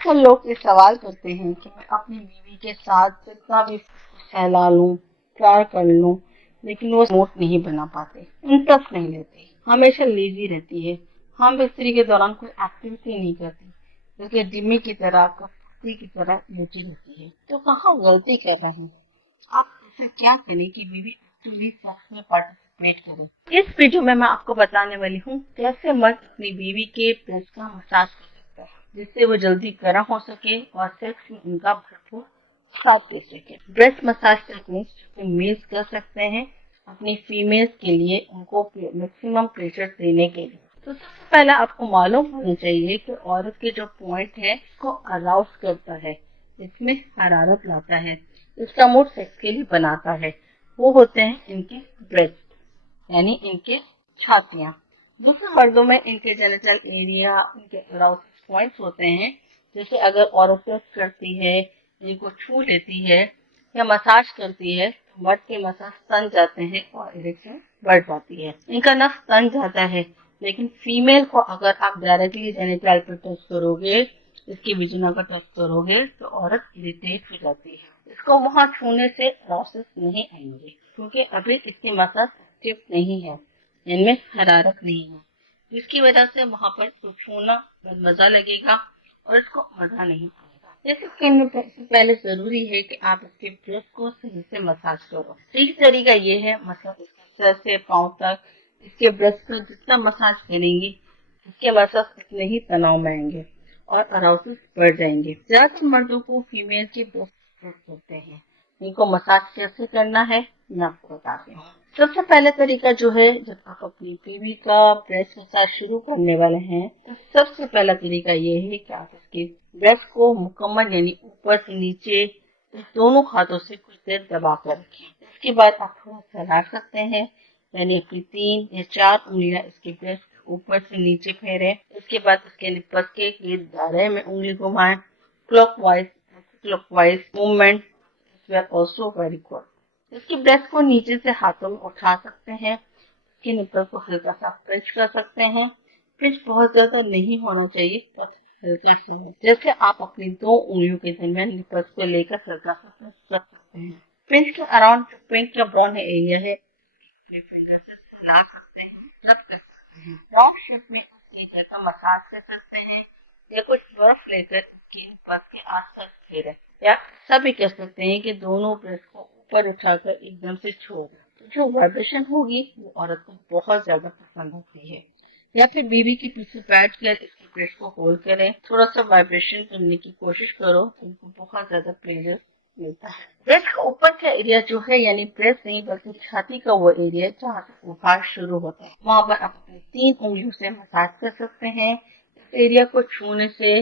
अक्सर लोग ये सवाल करते हैं कि मैं अपनी बीवी के साथ जितना भी सहला लूं, प्यार कर लूं, लेकिन वो मूड नहीं बना पाते, इंटरेस्ट नहीं लेते, हमेशा लेजी रहती है। हम बिस्तरी के दौरान कोई एक्टिविटी नहीं करती, जैसे जिम्मी की तरह, कश्ती की तरह लेटी रहती है। तो कहाँ गलती कर रहे हैं? आप ऐसा क्या करें कि बीवी एक्टिवली सेक्स में पार्टिसिपेट करे? इस वीडियो में मैं आपको बताने वाली हूँ कैसे मर्द अपनी बीवी के ब्रेस्ट का मसाज कर सकता है, जिससे वो जल्दी गर्म हो सके और सेक्स में उनका भरपूर साथ दे सके। ब्रेस्ट मसाज टेक्निक्स मेल्स कर सकते हैं अपनी फीमेल्स के लिए, उनको मैक्सिमम प्रेशर देने के लिए। तो सबसे पहले आपको मालूम होना चाहिए कि औरत के जो पॉइंट है इसको अराउज करता है, इसमें हरारत लाता है, इसका मूड सेक्स के लिए बनाता है, वो होते हैं इनके ब्रेस्ट, यानी इनके छातियां। दूसरे मर्दों में इनके जेनिटल एरिया, इनके अराउसिस पॉइंट्स होते हैं। जैसे अगर औरत टेस्ट करती है, इनको छू लेती है या मसाज करती है, तो मर्द के मसाज तन जाते हैं और इरेक्शन बढ़ जाती है। इनका नस तन जाता है, लेकिन फीमेल को अगर आप डायरेक्टली जेनिटल पर टच करोगे, इसकी विजिना का टच करोगे, तो औरत इरिटेट हो जाती है। इसको वहां छूने से अराउसिस नहीं आएंगे, क्योंकि अभी इसकी मसाज एक्टिव नहीं है, इनमें हरारत नहीं है, जिसकी वजह से वहां पर छूना मजा लगेगा और इसको मजा नहीं आएगा। जैसे करने से पहले जरूरी है कि आप इसके ब्रेस्ट को सही से मसाज करो। सही तरीका ये है, मतलब इसके सर से पांव तक इसके ब्रेस्ट का जितना मसाज करेंगे, इसके मसाज उतने ही तनाव में आएंगे और अराउसिस बढ़ जाएंगे। ज्यादातर मर्दों को फीमेल के ब्रेस्ट करते हैं, इनको मसाज कैसे करना है मैं आपको बताती हूँ। सबसे पहले तरीका जो है, जब आप अपनी बीवी का ब्रेस्ट मसाज शुरू करने वाले हैं, तो सबसे पहला तरीका ये है कि आप इसके ब्रेस्ट को मुकम्मल यानी ऊपर से नीचे इस दोनों हाथों से कुछ देर दबा कर रखें। इसके बाद आप थोड़ा फैला सकते हैं, यानी अपनी 3 या 4 उंगलियां इसके ब्रेस्ट के ऊपर से नीचे फेरें। इसके बाद इसके निप्पस के दायरे में उंगली घुमाएं। Clockwise clockwise movement is also very good. इसकी ब्रेस्ट को नीचे से हाथों में उठा सकते हैं, इसके निप्पल को हल्का सा पिंच कर सकते हैं। पिंच बहुत ज्यादा नहीं होना चाहिए, बस हल्का सा हो। जैसे आप अपनी 2 उंगलियों के दरमियान निप्पल्स को लेकर हल्का सा पिंच कर सकते हैं। पिंच के अराउंड जो पिंक या ब्राउन एरिया है, अपने फिंगर से हिला सकते हैं, रब कर सकते हैं। राउंड शेप में इस एरिया का मसाज कर सकते हैं, या कुछ बर्फ लेकर इसके निप्पल्स के आसपास फेरें, या सभी कह सकते हैं कि दोनों ब्रेस्ट को ऊपर उठाकर एकदम से छोड़। तो जो वाइब्रेशन होगी वो औरत को बहुत ज्यादा पसंद होती है। या फिर बीवी के पीछे बैठ कर इसके ब्रेस्ट को होल्ड करें, थोड़ा सा वाइब्रेशन करने की कोशिश करो, उनको बहुत ज्यादा प्लेजर मिलता है। ब्रेस्ट का ऊपर का एरिया जो है, यानी ब्रेस्ट नहीं बल्कि छाती का वो एरिया जहाँ से उभार शुरू होता है, वहाँ पर आप अपनी 3 उंगलियों से मसाज कर सकते हैं। इस एरिया को छूने से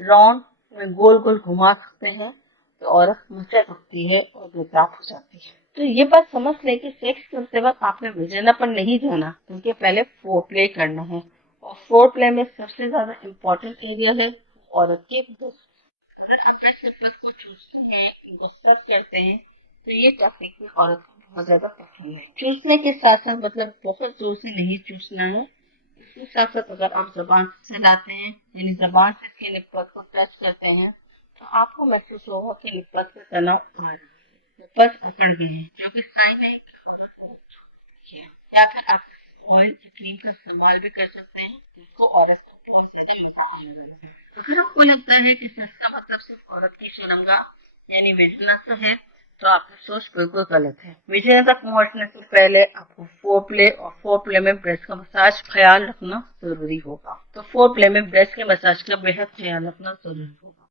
राउंड में गोल गोल घुमा सकते हैं, तो औरत मुचक उठती है और बेताब हो जाती है। तो ये बात समझ लें कि सेक्स करते वक्त आपने विजिना पर नहीं जाना, क्योंकि पहले फोर प्ले करना है, और फोर प्ले में सबसे ज्यादा इम्पोर्टेंट एरिया है औरत के ब्रेस्ट। अगर आप ब्रेस्ट निप्पल्स को चूसते हैं, इनको सर्च करते हैं, तो ये टेक्निक भी औरत को बहुत ज्यादा पसंद है। चूसने के साथ साथ, मतलब बहुत जोर से नहीं चूसना है, इसके साथ साथ अगर आप जबान से चलाते हैं, यानी जबान से इसके निप्पल्स को टच करते हैं, तो आपको महसूस होगा कि निप्पल्स से तनाव आ रहा है, निप्पल्स अकड़ गए हैं, जो कि साइन है कि औरत बहुत छोटी है। या फिर आप ऑयल की क्रीम का इस्तेमाल भी कर सकते हैं, जिसको औरत को बहुत ज्यादा मजा आएगा। अगर आपको लगता है कि इसका मतलब सिर्फ औरत की शर्मगाह यानी वेजिना तो है, तो आपकी सोच बिल्कुल गलत है। वेजिना तक पहुंचने से पहले आपको फोर प्ले और फोर प्ले में ब्रेस्ट का मसाज ख्याल रखना जरूरी होगा। तो फोर प्ले में ब्रेस्ट के मसाज का बेहद ख्याल रखना जरूरी होगा।